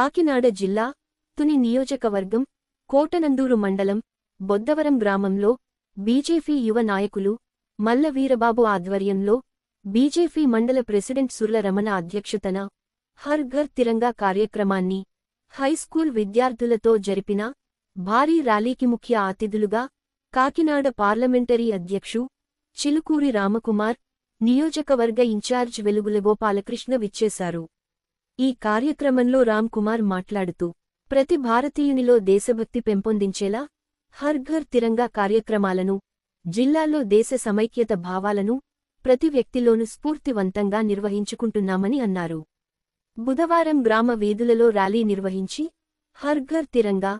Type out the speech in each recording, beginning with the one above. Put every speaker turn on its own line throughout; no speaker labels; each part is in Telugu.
కాకినాడ జిల్లా తుని నియోజకవర్గం కోటనందూరు మండలం బొద్దవరం గ్రామంలో బీజేపీ యువ నాయకులు మల్ల వీరబాబు ఆధ్వర్యంలో బీజేపీ మండల ప్రెసిడెంట్ సుర్ల రమణ అధ్యక్షతన హర్ ఘర్ తిరంగా కార్యక్రమాన్ని హైస్కూల్ విద్యార్థులతో జరిపిన భారీ ర్యాలీకి ముఖ్య అతిథులుగా కాకినాడ పార్లమెంటరీ అధ్యక్షు చిలుకూరి రామకుమార్ నియోజకవర్గ ఇన్ఛార్జ్ వెలుగుల గోపాలకృష్ణ విచ్చేశారు. ఈ కార్యక్రమంలో రామ్ కుమార్ మాట్లాడుతూ ప్రతి భారతీయునిలో దేశభక్తి పెంపొందించేలా హర్ ఘర్ తిరంగా కార్యక్రమాలను జిల్లాలో దేశ సమైక్యత భావాలను ప్రతి వ్యక్తిలోనూ స్ఫూర్తివంతంగా నిర్వహించుకుంటున్నామని అన్నారు. బుధవారం గ్రామ వీధులలో ర్యాలీ నిర్వహించి హర్ ఘర్ తిరంగా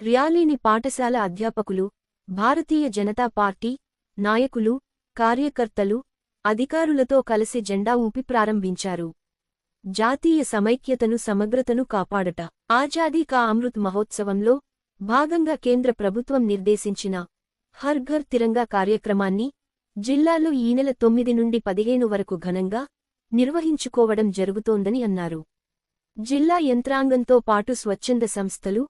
ర్యాలీని పాఠశాల అధ్యాపకులు భారతీయ జనతా పార్టీ నాయకులు కార్యకర్తలు అధికారులతో కలిసి జెండా ఊపి ప్రారంభించారు. జాతీయ సమైక్యతను సమగ్రతను కాపాడట. ఆజాదీ కా అమృత్ మహోత్సవంలో భాగంగా కేంద్ర ప్రభుత్వం నిర్దేశించిన హర్ ఘర్ తిరంగా కార్యక్రమాన్ని జిల్లాలో ఈ నెల తొమ్మిది నుండి పదిహేను వరకు ఘనంగా నిర్వహించుకోవడం జరుగుతోందని అన్నారు. జిల్లా యంత్రాంగంతో పాటు స్వచ్ఛంద సంస్థలు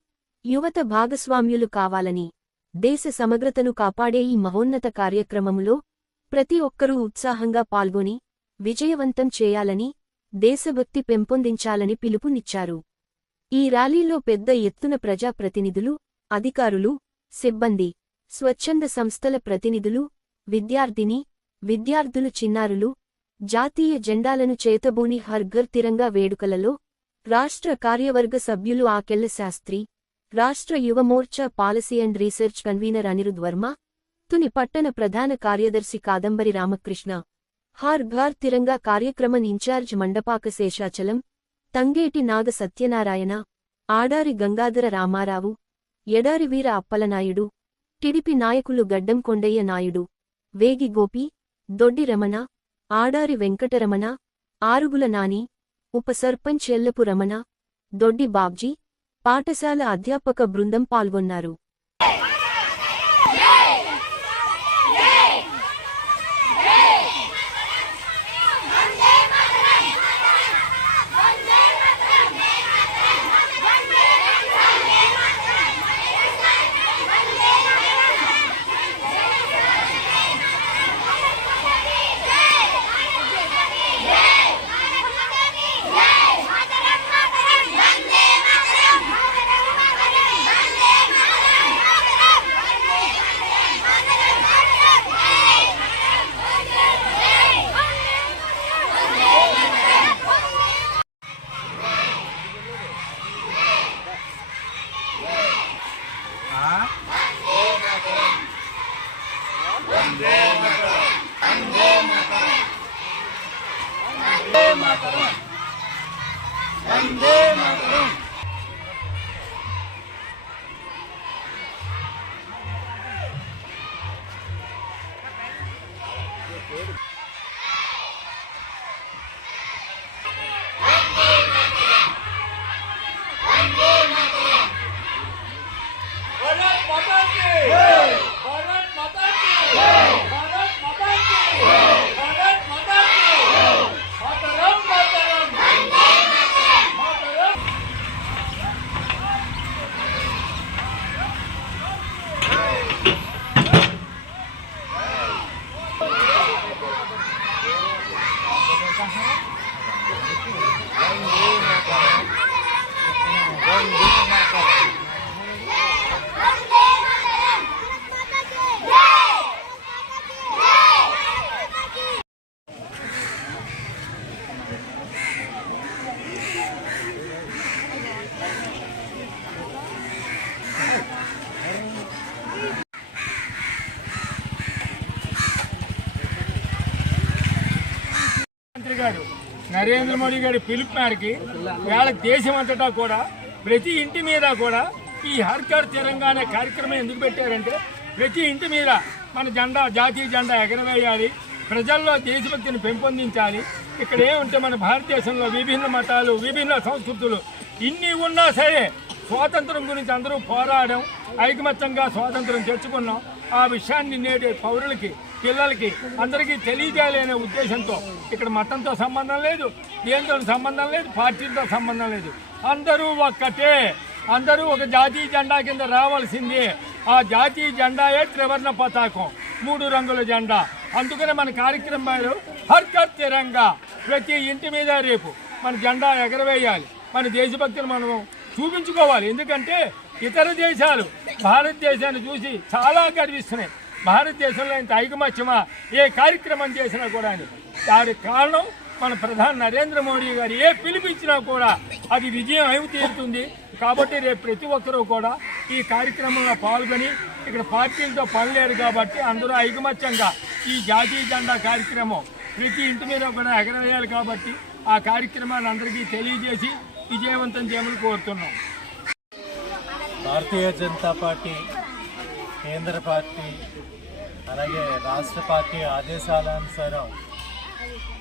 యువత భాగస్వామ్యులు కావాలని దేశ సమగ్రతను కాపాడే ఈ మహోన్నత కార్యక్రమములో ప్రతి ఒక్కరూ ఉత్సాహంగా పాల్గొని విజయవంతం చేయాలని దేశభక్తి పెంపొందించాలని పిలుపునిచ్చారు. ఈ ర్యాలీలో పెద్ద ఎత్తున ప్రజాప్రతినిధులు అధికారులు సిబ్బంది స్వచ్ఛంద సంస్థల ప్రతినిధులు విద్యార్థిని విద్యార్థులు చిన్నారులు జాతీయ జెండాలను చేతబూని హర్ఘర్ తిరంగా వేడుకలలో రాష్ట్ర కార్యవర్గ సభ్యులు ఆకెళ్ళ శాస్త్రి రాష్ట్ర Yuva Morcha policy and research convener Anirudh Varma Tuni పట్టణ ప్రధాన కార్యదర్శి కాదంబరి రామకృష్ణ హార్ ఘార్ తిరంగా కార్యక్రమం ఇన్ఛార్జ్ మండపాక శేషాచలం తంగేటి నాగ సత్యనారాయణ ఆడారి గంగాధర రామారావు ఎడారి వీర అప్పలనాయుడు టిడిపి నాయకులు గడ్డం కొండయ్య నాయుడు వేగి గోపి దొడ్డి రమణ ఆడారి వెంకటరమణ ఆరుగుల నాని ఉప సర్పంచ్ ఎల్లపు రమణ దొడ్డి బాబ్జీ పాఠశాల అధ్యాపక బృందం పాల్గొన్నారు.
మోడీ గారు నరేంద్ర మోడీ గారి పిలుపు మేరకి వేళ దేశం అంతటా కూడా ప్రతి ఇంటి మీద కూడా ఈ హర్కర్ తెలంగాణ కార్యక్రమం ఎందుకు పెట్టారంటే ప్రతి ఇంటి మీద మన జెండా జాతీయ జెండా ఎగరవేయాలి ప్రజల్లో దేశభక్తిని పెంపొందించాలి. ఇక్కడ ఏముంటే మన భారతదేశంలో విభిన్న మతాలు విభిన్న సంస్కృతులు ఇన్ని ఉన్నా సరే స్వాతంత్రం గురించి అందరూ పోరాడడం ఐకమత్యంగా స్వాతంత్రం తెచ్చుకున్నాం. ఆ విషయాన్ని నేటి పౌరులకి పిల్లలకి అందరికీ తెలియజేయాలనే ఉద్దేశంతో ఇక్కడ మతంతో సంబంధం లేదు దేనితో సంబంధం లేదు పార్టీతో సంబంధం లేదు. అందరూ ఒక్కటే. అందరూ ఒక జాతీయ జెండా కింద రావాల్సిందే. ఆ జాతీయ జెండాయే త్రివర్ణ పతాకం మూడు రంగుల జెండా. అందుకనే మన కార్యక్రమం హర్కర్ తిరంగా. ప్రతి ఇంటి మీద రేపు మన జెండా ఎగరవేయాలి. మన దేశభక్తిని మనం చూపించుకోవాలి. ఎందుకంటే ఇతర దేశాలు భారతదేశాన్ని చూసి చాలా గర్విస్తున్నాయి. భారతదేశంలో ఇంత ఐకమత్యమా? ఏ కార్యక్రమం చేసినా కూడా అని. దానికి కారణం మన ప్రధాని నరేంద్ర మోడీ గారు ఏ పిలిపించినా కూడా అది విజయం అయి తీరుతుంది. కాబట్టి రేపు ప్రతి ఒక్కరూ కూడా ఈ కార్యక్రమంలో పాల్గొని ఇక్కడ పార్టీలతో పనిలేరు కాబట్టి అందరూ ఐకమత్యంగా ఈ జాతీయ జెండా కార్యక్రమం ప్రతి ఇంటి మీద కూడా ఎగరవేయాలి కాబట్టి ఆ కార్యక్రమాన్ని అందరికీ తెలియజేసి విజయవంతం చేయమని కోరుతున్నాం.
భారతీయ జనతా పార్టీ కేంద్ర పార్టీ అలాగే రాష్ట్ర పార్టీ ఆదేశాలనుసారం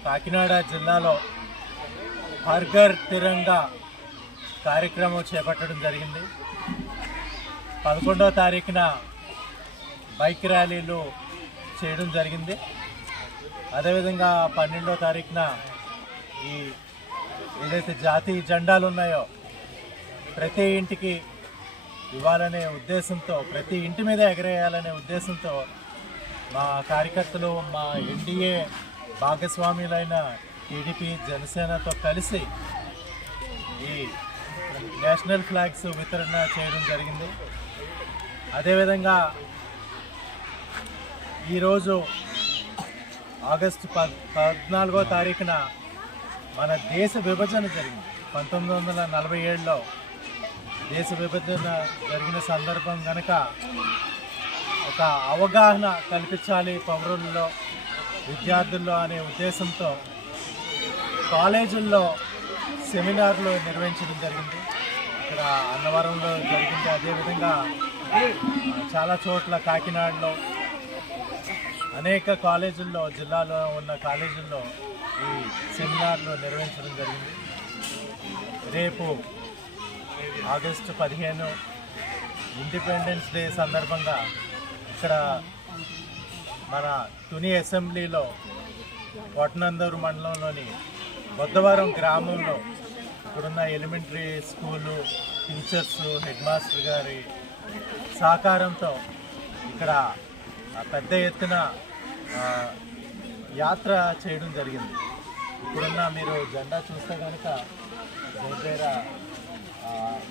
కాకినాడ జిల్లాలో హర్ఘర్ తిరంగా కార్యక్రమం చేపట్టడం జరిగింది. పదకొండవ తారీఖున బైక్ ర్యాలీలు చేయడం జరిగింది. అదేవిధంగా పన్నెండవ తారీఖున ఈ ఏదైతే జాతీయ జెండాలు ఉన్నాయో ప్రతి ఇంటికి ఇవ్వాలనే ఉద్దేశంతో ప్రతి ఇంటి మీద ఎగరేయాలనే ఉద్దేశంతో మా కార్యకర్తలు మా ఎన్డీఏ భాగస్వాములైన టీడీపీ జనసేనతో కలిసి ఈ నేషనల్ ఫ్లాగ్స్ వితరణ చేయడం జరిగింది. అదేవిధంగా ఈరోజు ఆగస్టు పద్ పద్నాలుగో తారీఖున మన దేశ విభజన జరిగింది. పంతొమ్మిది వందల నలభై ఏడులో దేశ విభజన జరిగిన సందర్భం కనుక ఒక అవగాహన కల్పించాలి పౌరుల్లో విద్యార్థుల్లో అనే ఉద్దేశంతో కాలేజీల్లో సెమినార్లు నిర్వహించడం జరిగింది. ఇక్కడ అన్నవరంలో జరిగింది. అదేవిధంగా చాలా చోట్ల కాకినాడలో అనేక కాలేజీల్లో జిల్లాలో ఉన్న కాలేజీల్లో ఈ సెమినార్లు నిర్వహించడం జరిగింది. రేపు ఆగస్టు పదిహేను ఇండిపెండెన్స్ డే సందర్భంగా ఇక్కడ మన తుని అసెంబ్లీలో కోటనందూరు మండలంలోని బొద్దవరం గ్రామంలో ఇప్పుడున్న elementary school teachers head master గారి సహకారంతో ఇక్కడ పెద్ద ఎత్తున యాత్ర చేయడం జరిగింది. ఇప్పుడున్న మీరు జెండా చూస్తే కనుక దగ్గర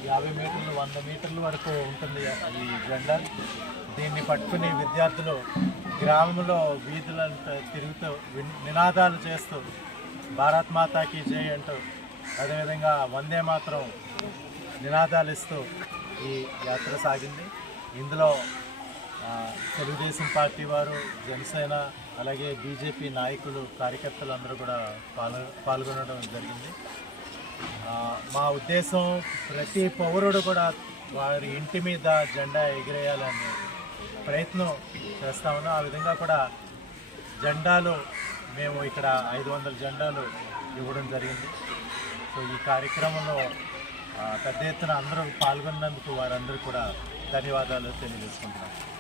యాభై మీటర్లు వంద మీటర్ల వరకు ఉంటుంది ఈ జెండా. దీన్ని పట్టుకుని విద్యార్థులు గ్రామంలో వీధులంతా తిరుగుతూ విన్- నినాదాలు చేస్తూ భారత్ మాతాకి జై అంటూ అదేవిధంగా వందే మాత్రం నినాదాలు ఇస్తూ ఈ యాత్ర సాగింది. ఇందులో తెలుగుదేశం పార్టీ వారు జనసేన అలాగే బీజేపీ నాయకులు కార్యకర్తలు అందరూ కూడా పాల్గొ పాల్గొనడం జరిగింది. మా ఉద్దేశం ప్రతి పౌరుడు కూడా వారి ఇంటి మీద జెండా ఎగిరేయాలనే ప్రయత్నం చేస్తామని ఆ విధంగా కూడా జెండాలు మేము ఇక్కడ ఐదు వందల జెండాలు ఇవ్వడం జరిగింది. సో ఈ కార్యక్రమంలో పెద్ద ఎత్తున అందరూ పాల్గొన్నందుకు వారందరూ కూడా ధన్యవాదాలు తెలియజేసుకుంటున్నాను